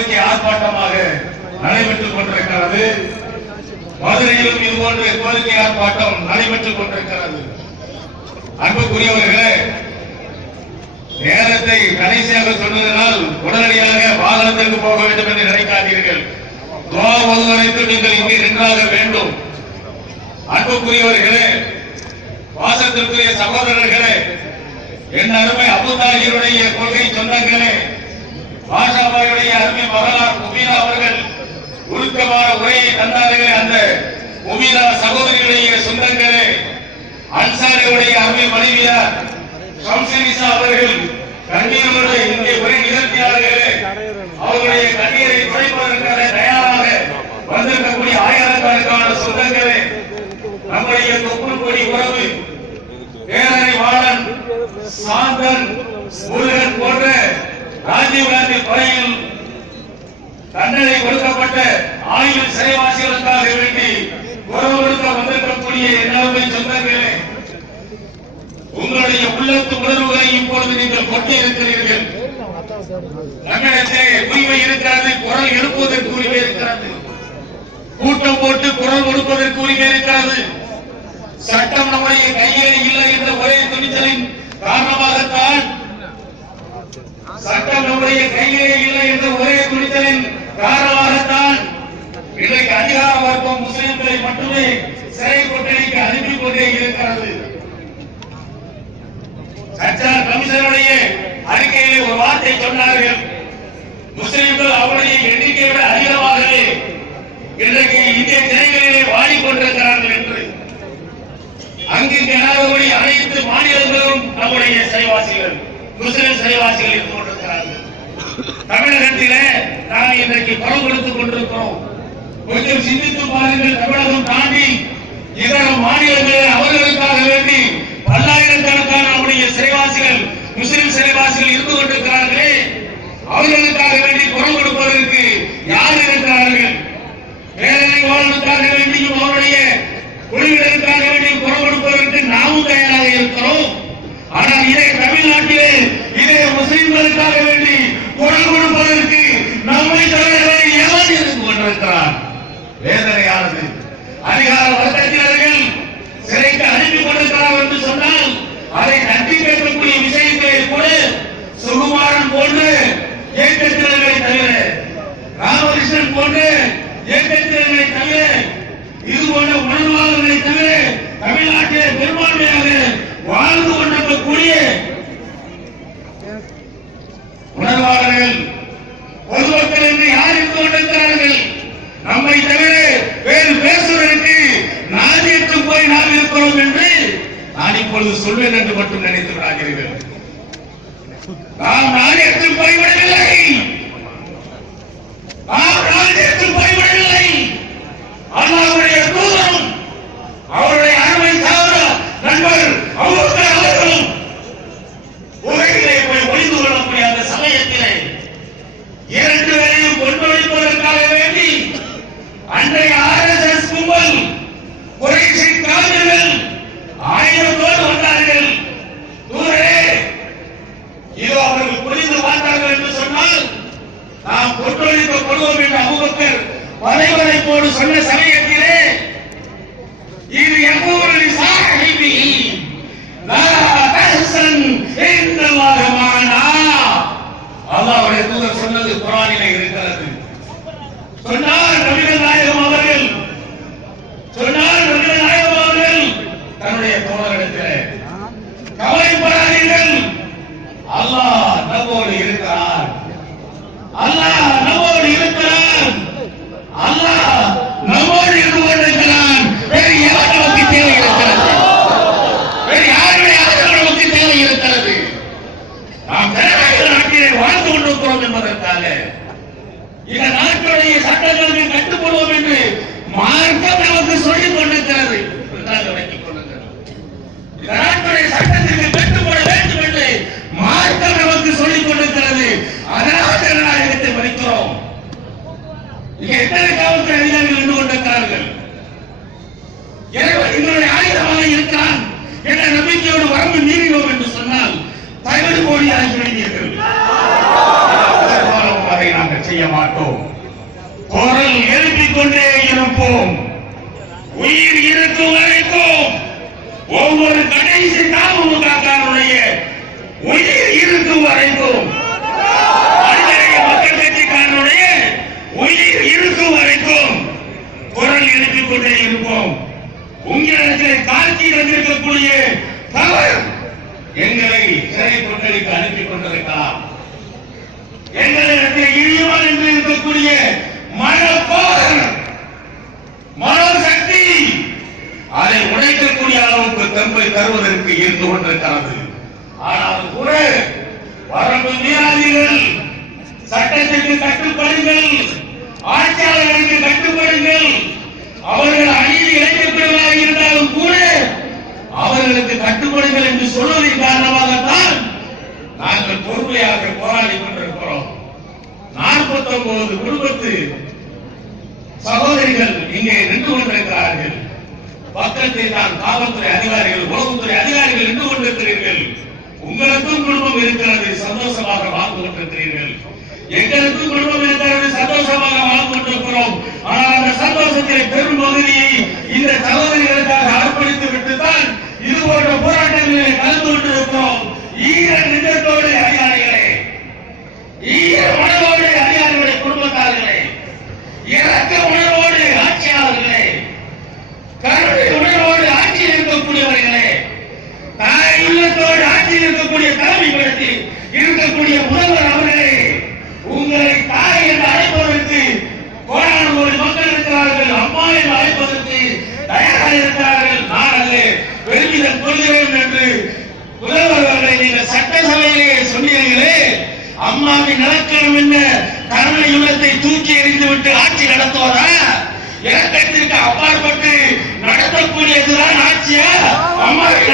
கோரிக்கை ஆர்ப்பாட்டமாக நடைபெற்றுக் கொண்டிருக்கிறது. மதுரையிலும் இதுபோன்ற கோரிக்கை ஆர்ப்பாட்டம் நடைபெற்றுக் கொண்டிருக்கிறது. அன்புக்குரியவர்களே, நேரத்தை கடைசியாக சொன்னதனால் உடனடியாக வாகனத்திற்கு போக வேண்டும் என்று நினைக்காதீர்கள். துவா ஓதுவதற்கு நீங்கள் இங்கே நின்றாக வேண்டும். அன்புக்குரியவர்களே, வாசத்திற்குரிய சகோதரர்களே, என் அருமை அபுதாகிருடைய கொள்கை சொந்தங்களே, பாஷாபாயுடைய அருமை மகளார் முபீனா அவர்கள் உருக்கமான உரையை தந்தார்களே, அந்த முபீனா சகோதரிகளுடைய சொந்தங்களே, அன்சாரியுடைய அருமை மனைவியார் ஷம்சனிசா அவர்கள் கண்ணீரோடு இங்கே உரை நிகழ்த்தினார்களே, அவர்களுடைய கண்ணீரை துடைப்பதற்காக தயாராக வந்திருக்கக்கூடிய ஆயிரக்கணக்கான சொந்தங்களே, நம்முடைய தொப்புள் கொடி உறவு பேரரை வாழன் சாந்தன் முருகன் போன்ற ராஜீவ்காந்தி கொலையில் தண்டனை கொடுக்கப்பட்ட ஆயுள் சிறைவாசிகளுக்காக வேண்டி உறவு கொடுக்க வந்திருக்கக்கூடிய எல்லாருமே சொந்தங்களே, உங்களுடைய உள்ளத்து உணர்வுகளை இப்பொழுது நீங்கள் கொட்டி இருக்கிறீர்கள். நம்மிடத்திலே உரிமை இருக்கிறது, குரல் எழுப்புவதற்கு உரிமை இருக்கிறது, கூட்டம் போட்டு குரல் கொடுப்பதற்கு உரிமை இருக்கிறது. சட்டம் நம்முடைய கையிலே இல்லை என்ற ஒரே துணிச்சலின் காரணமாகத்தான் சட்டம் நம்முடைய கையிலே இல்லை என்ற ஒரே துணிச்சலின் காரணமாகத்தான் இன்றைக்கு அதிகார வர்க்கம் முஸ்லிம்களை மட்டுமே சிறை கொட்டடிக்கு அனுப்பிக் கொண்டே இருக்கிறது. சர்ச்சார் கமிஷனுடைய அறிக்கையிலே ஒரு வார்த்தை சொன்னார்கள், முஸ்லிம்கள் அவருடைய எண்ணிக்கையை விட அதிகமாகவே இன்றைக்கு இந்திய சிறைகளிலே வாடிக்கொண்டிருக்கிறார்கள் என்று. அங்கு ஜனாதிபதி அனைத்து மாநிலங்களும் நம்முடைய சிறைவாசிகள் முஸ்லிம் சிறைவாசிகள் இருந்து கொண்டிருக்கிறார்கள். தமிழகத்திலே நாம் இன்றைக்கு குரல் கொடுத்துக் கொண்டிருக்கிறோம். கொஞ்சம் சிந்தித்து பாருங்கள், தமிழகம் தாண்டி இதர மாநிலங்களில் அவர்களுக்காக வேண்டி பல்லாயிரக்கணக்கான நம்முடைய சிறைவாசிகள் முஸ்லிம் சிறைவாசிகள் இருந்து கொண்டிருக்கிறார்களே, அவர்களுக்காக வேண்டி குரல் கொடுப்பதற்கு யார் இருக்கிறார்கள்? பேரவை வாழ்வுக்காக வேண்டியும் அவருடைய குழுவினருக்காக வேண்டி குரல் கொடுப்பதற்கு நாமும் தயாராக இருக்கிறோம். ஆனால் இதே தமிழ்நாட்டிலே இதே முஸ்லிம்களுக்காக வேண்டி குரல் கொடுப்பதற்கு நம்மை தலைவரை எவன் இருந்து கொண்டிருக்கிறார்? வேதனையானது. அதிகார வர்க்கத்தினர்கள் சிறைக்கு அனுப்பி கொண்டிருக்கிறார் என்று சொன்னால் அதை தட்டி கேட்கக்கூடிய விஷயங்களை கூட சுகுமாரன் போன்று இயக்கத்தினர்களை தவிர, ராமகிருஷ்ணன் போன்று இயக்கத்தினர்களை தவிர, இது போன்ற உணர்வாளர்களை தவிர தமிழ்நாட்டிலே பெரும்பான்மையாக வாழ்ந்து கொண்டிருக்கக்கூடிய உணர்வாளர்கள் பொதுமக்கள் என்று யார் இருந்து கொண்டிருக்கிறார்கள்? நம்மை தவிர வேறு பேசுவதற்கு நாதியத்தில் போய் நாம் இருக்கிறோம் என்று நான் இப்பொழுது சொல்வேன் என்று மட்டும் நினைத்து விடாதீர்கள். நாம் நாதியத்தில் போய்விடவில்லை, நாம் நாதியத்தில் போய்விடவில்லை. அல்லாஹ்வுடைய தூதரும் அவருடைய அருமை சகோதர நண்பர் அபூபக்கர் அவர்களும் உலகிலே போய் ஒளிந்து கொள்ளக்கூடிய அந்த சமயத்திலே இரண்டு பேரையும் கொண்டு வைப்பதற்காக வேண்டி அன்றைய RSS கும்பல் குறைஷி காவிர்கள் 1000 பேர் வந்தார்கள். தூரே இதோ அவர்கள் புரிந்து பார்த்தார்கள் என்று சொன்னால் நாம் கொண்டொழிக்கப்படுவோம் என்று அபூபக்கர் வரைவரைப்போடு சொன்ன சமயத்திலே இது எவ்வளவு சாஹிபி லா தஹ்சன் இன்னல்லாஹ மஅனா, அல்லாஹ்வுடைய தூதர் சொன்னது குர்ஆனிலே இருக்கிறது. சொன்னார் நபிகள் நாயகம் அவர்கள், சொன்னார் நபிகள் நாயகம் அவர்கள் தன்னுடைய தோழரிடத்திலே, கவலைப்படாதீர்கள், அல்லாஹ் நம்மோடு இருக்கிறார், அல்லாஹ் நம்மோடு இருக்கிறார், அல்லாஹ் நம்மோடு இருந்து கொண்டிருக்கிறான். வேறு யார் நமக்கு தேவை இருக்கிறது? வேறு யாருடைய ஆதரவு நமக்கு தேவை இருக்கிறது? நாம் ஜனநாயக நாட்டிலே வாழ்ந்து கொண்டிருக்கிறோம் என்பதற்காக இந்த நாட்டுடைய சட்டங்களுக்கு கட்டுப்படுவோம் என்று மார்க்கம் நமக்கு சொல்லிக் கொண்டிருக்கிறது. இந்த நாட்டுடைய சட்டத்திற்கு கட்டுப்பட வேண்டும் என்று மார்க்கம் நமக்கு சொல்லிக் கொண்டிருக்கிறது. அதனால் ஜனநாயகத்தை மதிக்கிறோம். இங்க எத்தனை காவல்துறை அதிகாரிகள் நின்று கொண்டிருக்கிறார்கள்? எங்களுடைய ஆயுதமாக இருக்கிறான் என்ற நம்பிக்கையோடு வரம்பு மீறினோம் என்று சொன்னால் தகுதி கோடி ஆகிவிடுவீர்கள். அதை நாங்கள் செய்ய செய்ய மாட்டோம். குரல் எழுப்பிக் கொண்டே இருப்போம். உயிர் இருக்கும் வரைக்கும் ஒவ்வொரு கடைசி தாமுகாக்காரனுடைய உயிர் இருக்கும் வரைக்கும், மக்கள் கட்சிக்காரனுடைய உயிர் இருக்கும் வரைக்கும் குரல் எழுப்பிக் கொண்டே இருப்போம். உங்களிடத்தில் காட்சி வந்திருக்கக்கூடிய தவறு எங்களை சிறை கொண்டடிக்கு அனுப்பி கொண்டிருக்கலாம். எங்களிடத்தில் இழிவால் என்று இருக்கக்கூடிய மனோசக்தி அதை உடைக்கக்கூடிய அளவுக்கு தெம்பை தருவதற்கு இருந்து கொண்டிருக்கிறது. ஆனால் கூட வரம்பு மீறாதீர்கள், சட்டத்திற்கு கட்டுப்படுங்கள், ஆட்சியாளர்களுக்கு கட்டுப்படுங்கள். அவர்கள் அநீதி இழைக்கப்படுவதாக இருந்தாலும் கூட அவர்களுக்கு கட்டுப்படுங்கள் என்று சொல்வதன் காரணமாகத்தான் நாங்கள் பொறுமையாக போராடி கொண்டிருக்கிறோம். 49 குடும்பத்து சகோதரிகள் இங்கே நின்று கொண்டிருக்கிறார்கள். பக்கத்தில் தான் காவல்துறை அதிகாரிகள், உளவுத்துறை அதிகாரிகள் நின்று கொண்டிருக்கிறீர்கள். உங்களுக்கும் குடும்பம் இருக்கிறது, சந்தோஷமாக வாழ்ந்து கொண்டிருக்கிறீர்கள். எங்களுக்கும் குடும்பம் இருக்கிறது, சந்தோஷமாக வாழ்ந்து கொண்டிருக்கிறோம். ஆனால் அந்த சந்தோஷத்தில் பெரும் பகுதியை இந்த சகோதரிகளுக்காக அர்ப்பணித்து விட்டுத்தான் இது போன்ற போராட்டங்களில் கலந்து கொண்டிருக்கிறோம். ஈர நிஜத்தோடு அதிகாரிகளே, ஈர மனதோடு அதிகாரிகளுடைய குடும்பத்தார்களே, இறக்க உணர்வோடு ஆட்சியாளர்களே, கருணை உணர்வோடு ஆட்சியில் இருக்கக்கூடியவர்களே, தாய் உள்ளத்தோடு ஆட்சியில் இருக்கக்கூடிய தலைமைப்படுத்தி இருக்கக்கூடிய முதல்வர் அவர்களே, உங்களை தாய் என்று அழைப்பதற்கு கோடான கோடி மக்கள் இருக்கிறார்கள். அம்மா என்று அழைப்பதற்கு தயாராக இருக்கிறார்கள். நான் அல்ல, பெருமிதம் கொள்கிறேன் என்று முதல்வர் அவர்களை நீங்கள் சட்டசபையிலே சொன்னீர்களே. அம்மாவின் நலக்கணம் என்ன கருணை உள்ளத்தை தூக்கி எறிந்துவிட்டு ஆட்சி நடத்துவதா? இலக்கத்திற்கு அப்பாற்பட்டு நடத்தக்கூடியதுதான் ஆட்சியா? அம்மாவின்